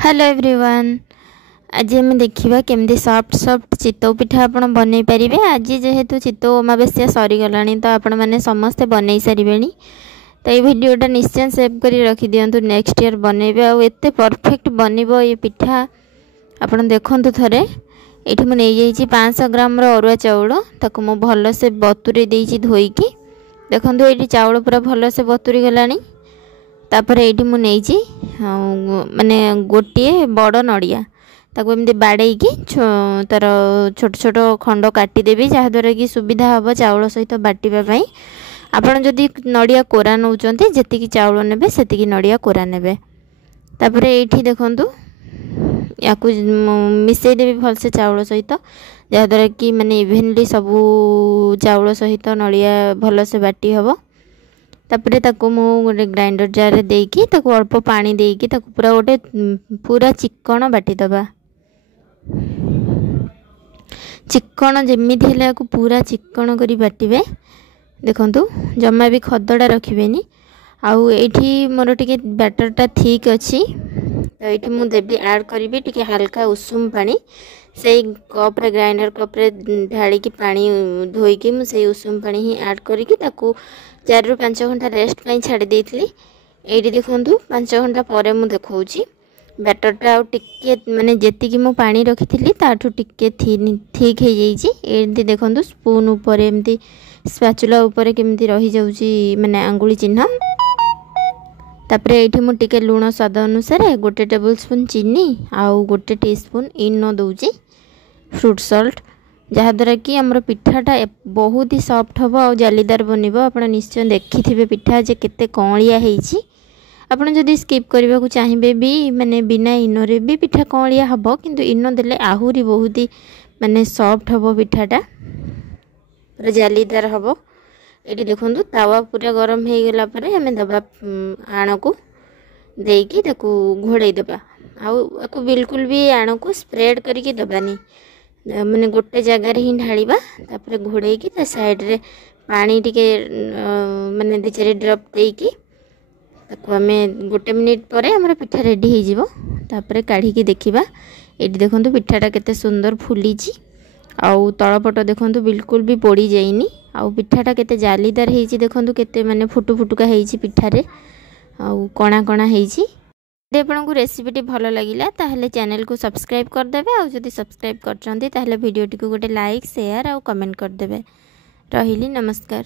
Hello everyone. आज आम देखा केमती सॉफ्ट सॉफ्ट चितौ पिठा आप बनई पारे। आज जेहेतु चितौ अमावास्या सरीगला तो आपण मैंने समस्ते बनई सारे। तो ये भिडटा निश्चय सेव कर रखी दिंतु, नेक्स्ट ईयर बनइबे। आते परफेक्ट बनइब ये पिठा आपड़ देखु थे। ये मुझे 500 ग्राम अरुआ चाउल ताको मु भल से बतुरे देइछि धोईकी। देखो ये चाउल पूरा भल से बतुरी गलानी। तापर ये मुझे माने गोटे बड़ नड़िया ताको एमती बाड़ेकी तार छोट छोट खंड काटिदेवी, जहाँद्वारा कि सुविधा हम चाउल सहित बाटिबा। आपड़ जदि नड़िया कोरा नौचंती जेतिकी चाउल नेबे सेतिकी नड़िया कोरा नेबे। तापर ये देखंतु या मिसई देवी भल से चाउल सहित, जहाँद्वारा कि माने इवेनली सबू चाउल सहित नड़िया भल से बाटी हम। तापर ताको मु गोटे ग्राइंडर जार रे देकी ताको अल्प पानी देकी ताको पूरा गोटे पूरा चिक्कण बाटी दबा। चिक्कण जेमिति हेले को पूरा चिक्कण करी बाटिबे। देखंतु जम्मा भी खदड़ा रखिबेनी। आउ एठी मोर टिके बैटरटा ठीक अछि। तो ये मुझे देवी ऐड करी टिके हल्का उषुम पानी से कप रे ग्राइंडर कप रे ढाड़ी की पानी धोईकी मुझे उषुम पानी ही ऐड करी ताकू 4 ରୁ 5 घंटा रेस्ट पाई छाड़ी देइथली। एठी देखंतु 5 घंटा परे मु देखौची बैटरटा आ टिके माने जेतिकी मु पानी रखिथिली ताठू टिके ठीक हे जाईची। एठी देखंतु स्पून ऊपर एमती स्पैचुला ऊपर केमती रही जाउची माने अंगुली चिन्ह। तापर एठी मु टिके लूण स्वाद अनुसार 1 टेबल स्पून चीनी आउ 1 टीस्पून इनो दउची फ्रूट सॉल्ट, जहाँद्वारा कि आमर पिठाटा बहुत ही सॉफ्ट हम और जालीदार बनब। आप निश्चय देखी पिठा जे केते कौलिया होईची। आप जदि स्किप करने को चाहिए भी माने बिना इनोरे भी पिठा कौलिया हम, किंतु इनो देले आहुरी बहुत ही माने सॉफ्ट हम पिठाटा पूरा जालीदार हम। ये देखो तावा पूरा गरम हो गला परे हमें दबा आण को देकी ताकू घोड़े दबा। आउ बिल्कुल भी आण को स्प्रेड करके दबानी, मैंने गोटे जगार ही ढालिबा। तापर घोड़े की ता साइड रे पानी टिके माने 2-4 ड्रॉप देकी ताको हमें 1 मिनिट परे हमर पिठा रेडी हो जिवो। तापर काढ़ी की देखिबा। एटी देखंतु पिठाटा केते सुंदर फुलीची आउ तळपट देखंतु बिल्कुल भी पोड़ी जाइनी। आउ पिठाटा केते जालीदार हेची देखंतु केते माने फुटु फुटुका हेची पिठारे आउ कणा कणा हेची। यदि आपको रेसिपीटी भल लगिला ताहले चैनल को सब्सक्राइब करदेवे। आउ जदि सब्सक्राइब करचंती ताहले वीडियोटी को गोटे लाइक शेयर आउ कमेंट करदेवे। रहिली नमस्कार।